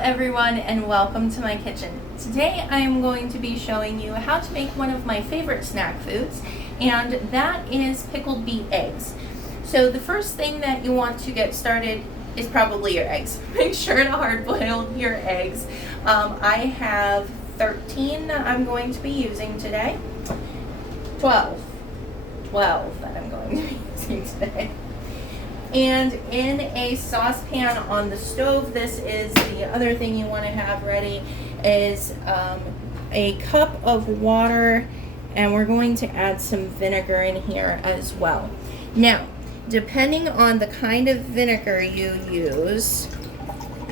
everyone, and welcome to my kitchen. Today I am going to be showing you how to make one of my favorite snack foods, and that is pickled beet eggs. So the first thing that you want to get started is probably your eggs. Make sure to hard boil your eggs. I have 13 that I'm going to be using today. 12 that I'm going to be using today. And in a saucepan on the stove, this is the other thing you want to have ready, is a cup of water, and we're going to add some vinegar in here as well. Now, depending on the kind of vinegar you use,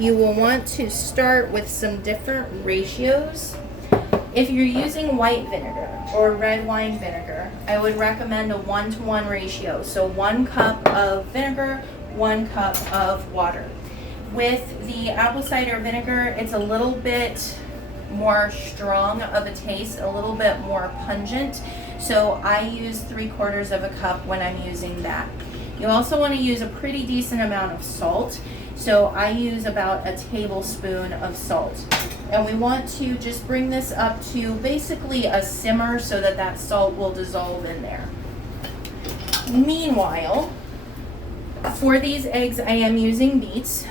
you will want to start with some different ratios. If you're using white vinegar or red wine vinegar, I would recommend a 1-to-1 ratio. So 1 cup of vinegar, 1 cup of water. With the apple cider vinegar, it's a little bit more strong of a taste, a little bit more pungent. So I use 3/4 of a cup when I'm using that. You also want to use a pretty decent amount of salt. So I use about a tablespoon of salt. And we want to just bring this up to basically a simmer so that that salt will dissolve in there. Meanwhile, for these eggs, I am using beets.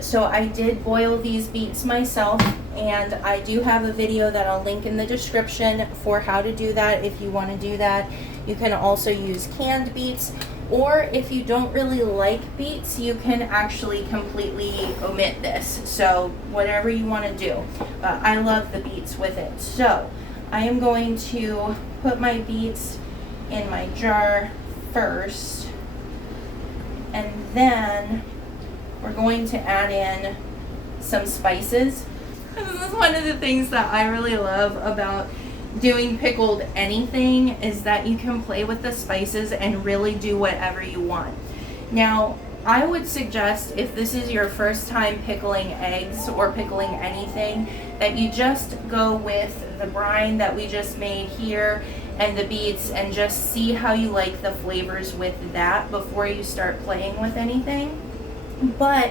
So I did boil these beets myself, and I do have a video that I'll link in the description for how to do that if you want to do that. You can also use canned beets, or if you don't really like beets, you can actually completely omit this. So whatever you want to do. But I love the beets with it. So I am going to put my beets in my jar first, and then we're going to add in some spices. This is one of the things that I really love about doing pickled anything, is that you can play with the spices and really do whatever you want. Now, I would suggest, if this is your first time pickling eggs or pickling anything, that you just go with the brine that we just made here and the beets, and just see how you like the flavors with that before you start playing with anything. But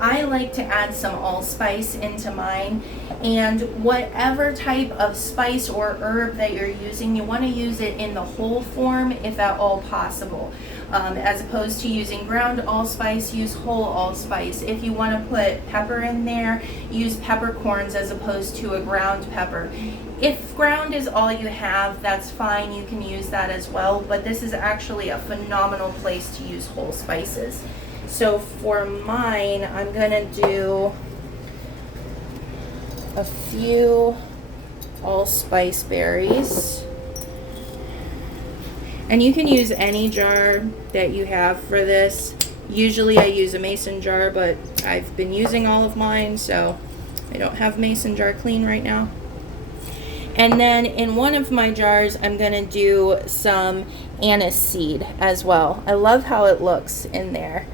I like to add some allspice into mine, and whatever type of spice or herb that you're using, you want to use it in the whole form if at all possible. As opposed to using ground allspice, use whole allspice. If you want to put pepper in there, use peppercorns as opposed to a ground pepper. If ground is all you have, that's fine, you can use that as well, but this is actually a phenomenal place to use whole spices. So for mine, I'm gonna do a few allspice berries. And you can use any jar that you have for this. Usually I use a mason jar, but I've been using all of mine, so I don't have mason jar clean right now. And then in one of my jars, I'm gonna do some anise seed as well. I love how it looks in there,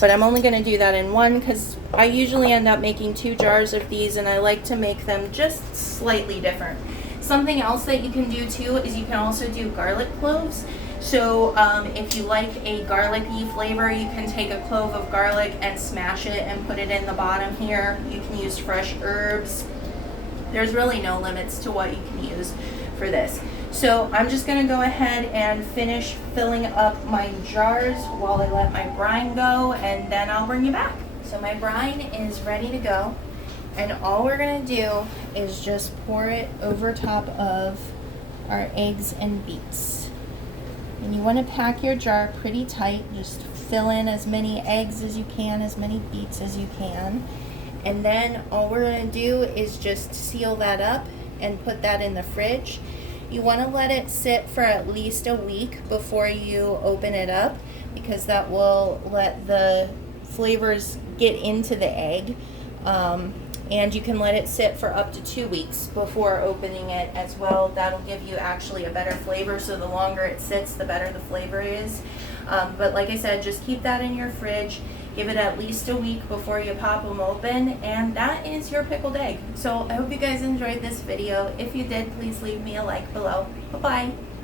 but I'm only gonna do that in one because I usually end up making 2 jars of these, and I like to make them just slightly different. Something else that you can do too is you can also do garlic cloves. So if you like a garlicky flavor, you can take a clove of garlic and smash it and put it in the bottom here. You can use fresh herbs. There's really no limits to what you can use for this. So I'm just gonna go ahead and finish filling up my jars while I let my brine go, and then I'll bring you back. So my brine is ready to go, and all we're gonna do is just pour it over top of our eggs and beets. And you wanna pack your jar pretty tight, just fill in as many eggs as you can, as many beets as you can. And then all we're going to do is just seal that up and put that in the fridge. You want to let it sit for at least a week before you open it up, because that will let the flavors get into the egg. And you can let it sit for up to 2 weeks before opening it as well. That'll give you actually a better flavor, so the longer it sits, the better the flavor is. But like I said, just keep that in your fridge. Give it at least a week before you pop them open, and that is your pickled egg. So I hope you guys enjoyed this video. If you did, please leave me a like below. Bye-bye.